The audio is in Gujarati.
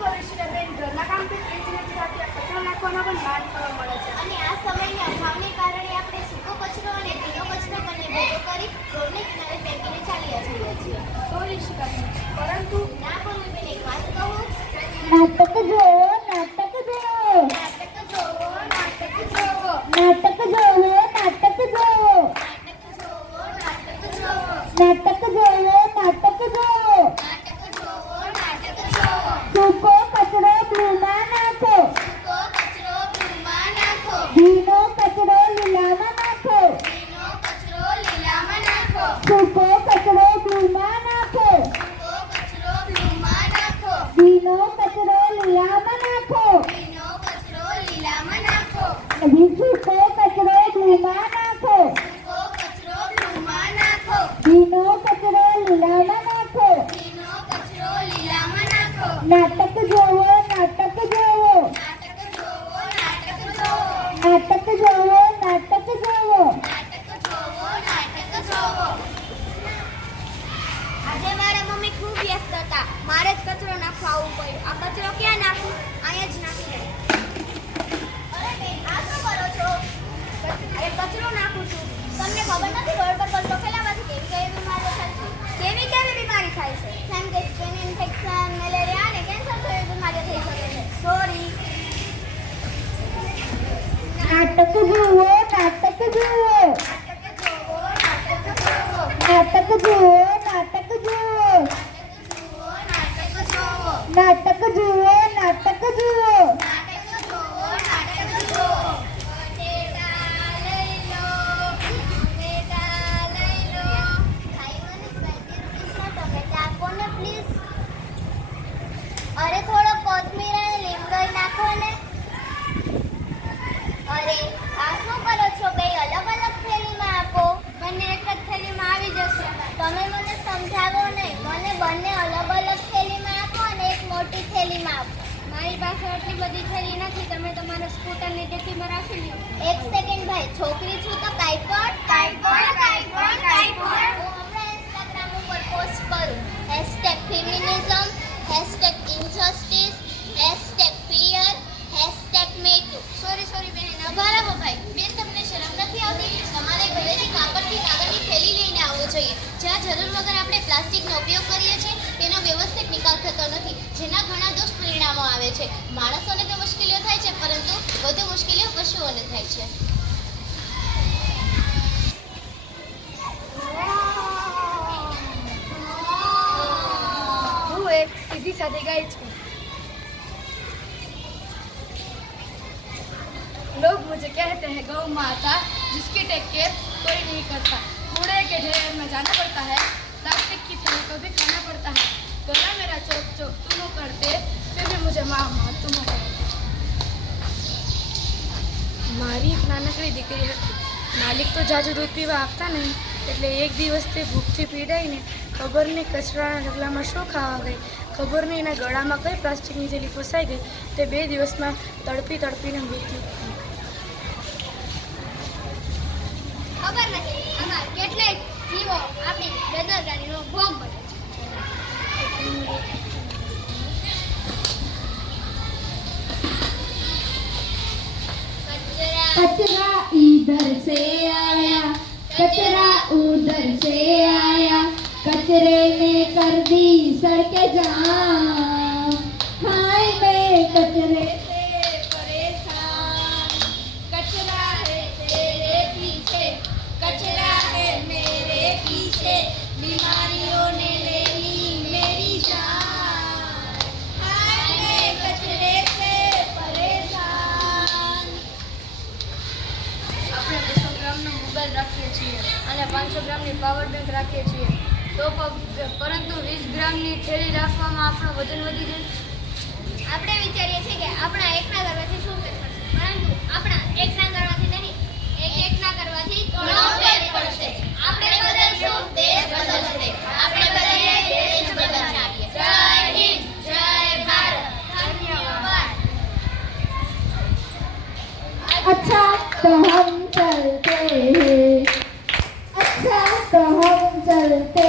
કરીશ ને બેન, ઘરના કામ તો એટલી નથી થતી, કચરો નાખવામાં પણ બહાર થવા મળે છે. અને આ સમયના અભાવને કારણે આપણે સૂકો કચરો અને ભીનો કચરો બંને ભેગો કરી રોડને કિનારે ફેંકીને ચાલ્યા જઈએ છીએ. સોરી શિકારી, પરંતુ ના પણ બેન, એક વાત કહું. નાટક જોવો, નાટક જોવો, નાટક જોવો, નાટક જોવો, નાટક જોવો, નાટક જોવો, નાટક જોવો, નાટક જોવો, નાટક જોવો, નાટક જોવો. નાટક જોવો, નાટક જોવો. સૂકો કચરો બ્લુમાં નાખો, સૂકો કચરો ભીમાં નાખો, ભીનો કચરો લીલામાં નાખો, ભીનો કચરો લીલામાં નાખો, સૂકો કચરો બ્લુમાં નાખો, સૂકો કચરો ભીમાં નાખો, ભીનો કચરો લીલામાં નાખો, ભીનો કચરો લીલામાં નાખો, સૂકો કચરો બ્લુમાં નાખો, સૂકો કચરો ભીમાં નાખો, ભીનો કચરો લીલામાં નાખો. ભીનો કચરો લીલામાં નાખો. નાટક જોવો, નાટક જોવો, નાટક જોવો, નાટક જોવો, નાટક જોવો, નાટક જોવો. નાટક જોવો, નાટક જોવો. આજે મારા મમ્મી ખૂબ વ્યસ્ત હતા. મારે જ કચરો નાખવા આવવું પડ્યું. આ કચરો ક્યાં નાખું? અહીંયા જ નાખી દઉં. અરે બેન, આ શું કરો છો? અરે કચરો નાખું છું. તમને ખબર નથી રોડ પર કચરો ફેલાવવાથી કેવી કેવી બીમારીઓ થાય છે? કેવી કેવી બીમારી થાય છે? જેમ કે સ્કિન ઇન્ફેક્શન, મેલેરિયા અને કેન્સર જેવી બીમારીઓ થઈ શકે છે. સોરી. નાટક જોવો, નાટક જોવો, નાટક જોવો, નાટક જોવો, નાટક જોવો, નાટક જોવો, નાટક જોવો, નાટક જોવો, નાટક જોવો. નાટક જોવો, નાટક જોવો. બટેટા લઈ લો, ટમેટા લઈ લો. ભાઈ, મને 20 રૂપીસના ટમેટા આપો ને પ્લીઝ. અરે થોડો કોથમીર અને લીમડો નાખો ને. અરે આ શું કરો છો? બે અલગ અલગ થેલીમાં આપો. બંને એક જ થેલીમાં આવી જશે. તમે મને સમજાવો નહીં. મને બંને અલગ અલગ થેલીમાં આપો અને એક મોટી થેલીમાં આપો. મારી પાસે આટલી બધી થેલી નથી. તમે તમારા સ્કૂટરની ટેકીમાં રાખી લો. એક સેકન્ડ ભાઈ, છોકરી છું તો કાંઈ પણ હું હમણાં ઇન્સ્ટાગ્રામ ઉપર પોસ્ટ કરું. #ફેમિનિઝમ, #ઇનજસ્ટિસ, #ફિયર, #મે ટુ. સોરી બેન, અભારાવો ભાઈ. બેન, તમને શરમ નથી આવતી? તમારે ઘરેથી કાપડથી કાગળની થેલી લઈને આવવું જોઈએ. જ્યાં જરૂર વગર આપણે પ્લાસ્ટિકનો ઉપયોગ કરીએ છીએ તેનો વ્યવસ્થિત નિકાલ થતો નથી, જેના ઘણા દુષ્પરિણામો આવે છે. માણસોને તો મુશ્કેલીઓ થાય છે, પરંતુ વધુ મુશ્કેલીઓ પશુઓને થાય છે. હું એક સીધી સાદી ગાય છું. लोग मुझे कहते हैं गौ माता, जिसकी टेक केयर कोई नहीं करता. कूड़े के ढेर में जाना पड़ता है, प्लास्टिक की थैली को भी खाना पड़ता है. गला मेरा चौक चौक तुम करते, फिर भी मुझे माँ तुम कहते. મારી એક નાનકડી દીકરી હતી. માલિક તો જાજુ દૂધ પીવા આપતા નહીં, એટલે એક દિવસ તે ભૂખથી પીડાઈને ખબર નહીં કચરાના ઢગલામાં શું ખાવા ગઈ, ખબર નહીં એના ગળામાં કઈ પ્લાસ્ટિકની થેલી ફસાઈ ગઈ. તે 2 દિવસમાં તડપીને મૃત્યુ પામી. ખબર નથી આમાં કેટલાય જીવો આપણી બેદરકારીનો ભોગ બને છે. कचरा इधर से आया, कचरा उधर से आया, कचरे ने कर दी सड़कें जाम. हाय मैं कचरे से परेशान. कचरा है तेरे पीछे, कचरा है मेरे पीछे, बीमारियों ने ले ली मेरी जान. हाय मैं कचरे से परेशान. આપણે 200 ગ્રામનો મોબાઈલ રાખીએ છીએ અને 500 ગ્રામની પાવર બેંક રાખીએ છીએ, તો પરંતુ 20 ગ્રામની થેલી રાખવામાં આપણું વજન વધી જાય. આપણે વિચારીએ છીએ કે આપણા એકના કરવાથી શું ફેર પડશે, પરંતુ આપણા એકના કરવાથી નહીં, એકના કરવાથી ઘણો ફેર પડશે. આપણે બદલશું, દેશ બદલશે. આપણે બદલીએ, દેશ બદલાવીએ. જય હિન્દ, જય ભારત. ધન્યવાદ. अच्छा तो हम चलते हैं, अच्छा तो हम चलते